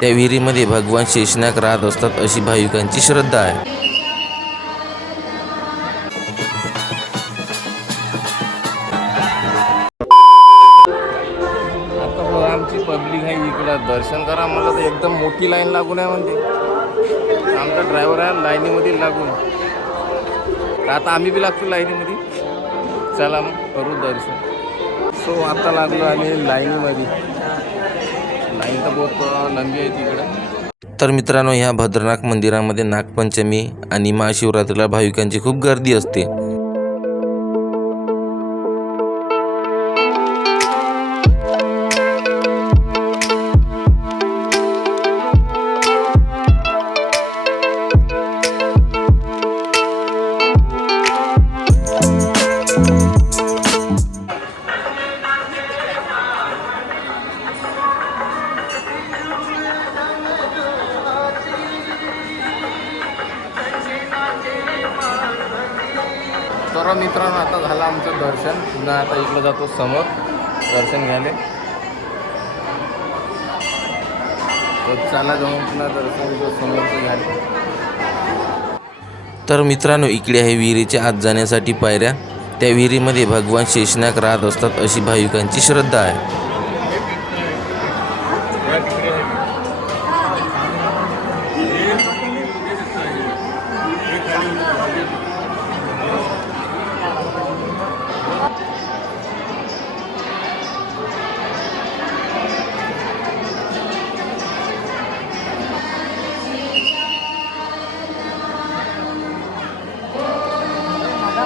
त्या विहिरीमध्ये भगवान शेषनाग राहत असतात अशी भाविकांची श्रद्धा आहे. आता आमची पब्लिक आहे इकडं. दर्शन करा मला तर एकदम मोठी लाईन लागून आहे म्हणते आमचा ड्रायव्हर आहे लाईनीमध्ये लागून. आता आम्ही बी लागतो लाईनीमध्ये. चला मग करू दर्शन. सो आता लागलो आम्ही लाईनीमध्ये. लाईन तर बहुत लंबी आहे तिकडे. तर मित्रांनो ह्या भद्रनाथ मंदिरामध्ये नागपंचमी आणि महाशिवरात्रीला भाविकांची खूप गर्दी असते. तर मित्रांनो आता झालं आमचं दर्शन. पुन्हा आता इकडं जातो समोर. दर्शन घ्यायला. तर चला जाऊन पुन्हा दर्शन समोरचं घ्यायला तर मित्रांनो इकडे आहे विहिरीच्या आत जाण्यासाठी पायऱ्या. त्या विहिरीमध्ये भगवान शेषनाग राहत असतात अशी भाविकांची श्रद्धा आहे.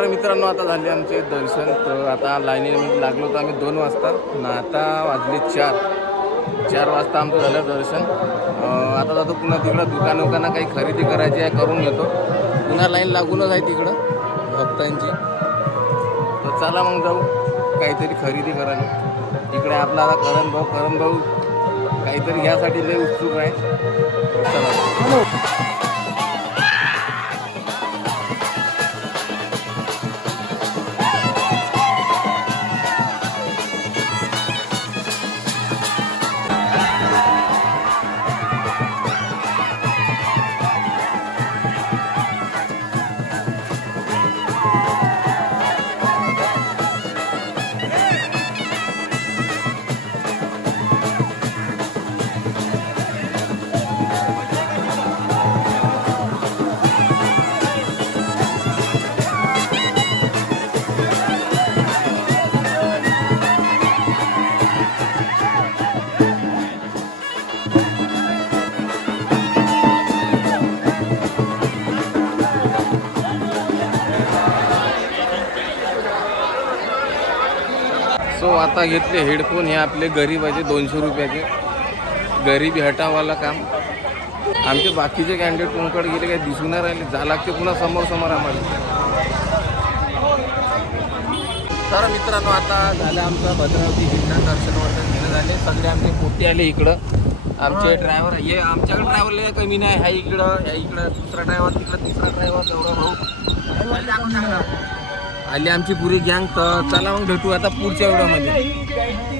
तर मित्रांनो आता झाले आमचे दर्शन. तर आता लाईनीमध्ये लागलो तर आम्ही दोन वाजता. ना आता वाजले चार. चार वाजता आमचं झालं दर्शन. आता जातो पुन्हा तिकडं. दुकान उकाना काही खरेदी करायची आहे करून घेतो. पुन्हा लाईन लागूनच आहे तिकडं भक्तांची. तर चला मग जाऊ. काहीतरी खरेदी करायला. इकडे आपला आता करण भाऊ. करण भाऊ काहीतरी घ्यासाठी लय उत्सुक आहे. चला. सो आता घेतले हेडफोन हे आपले गरीबाचे दोनशे रुपयाचे. गरिबी हटावाला काम. आमचे बाकीचे कॅन्डिडेट कोणकडे गेले काही दिसून नाही राहिले. जा लागते पुन्हा समोर समोर आम्हाला. तर मित्रांनो आता झालं आमचं भद्रावती हिंगण दर्शन वर्धन घेणं झाले. सगळे आमचे पोटे आले इकडं. आमचे ड्रायव्हर हे आमच्याकडे ड्रायव्हर कमी नाही. ह्या इकडं ह्या इकडं दुसरा ड्रायव्हर तिकडं तिसरा ड्रायव्हर एवढा भाऊ. आली आमची पुरी गँग तर चला मग भेटू आता पुढच्या व्हिडिओमध्ये.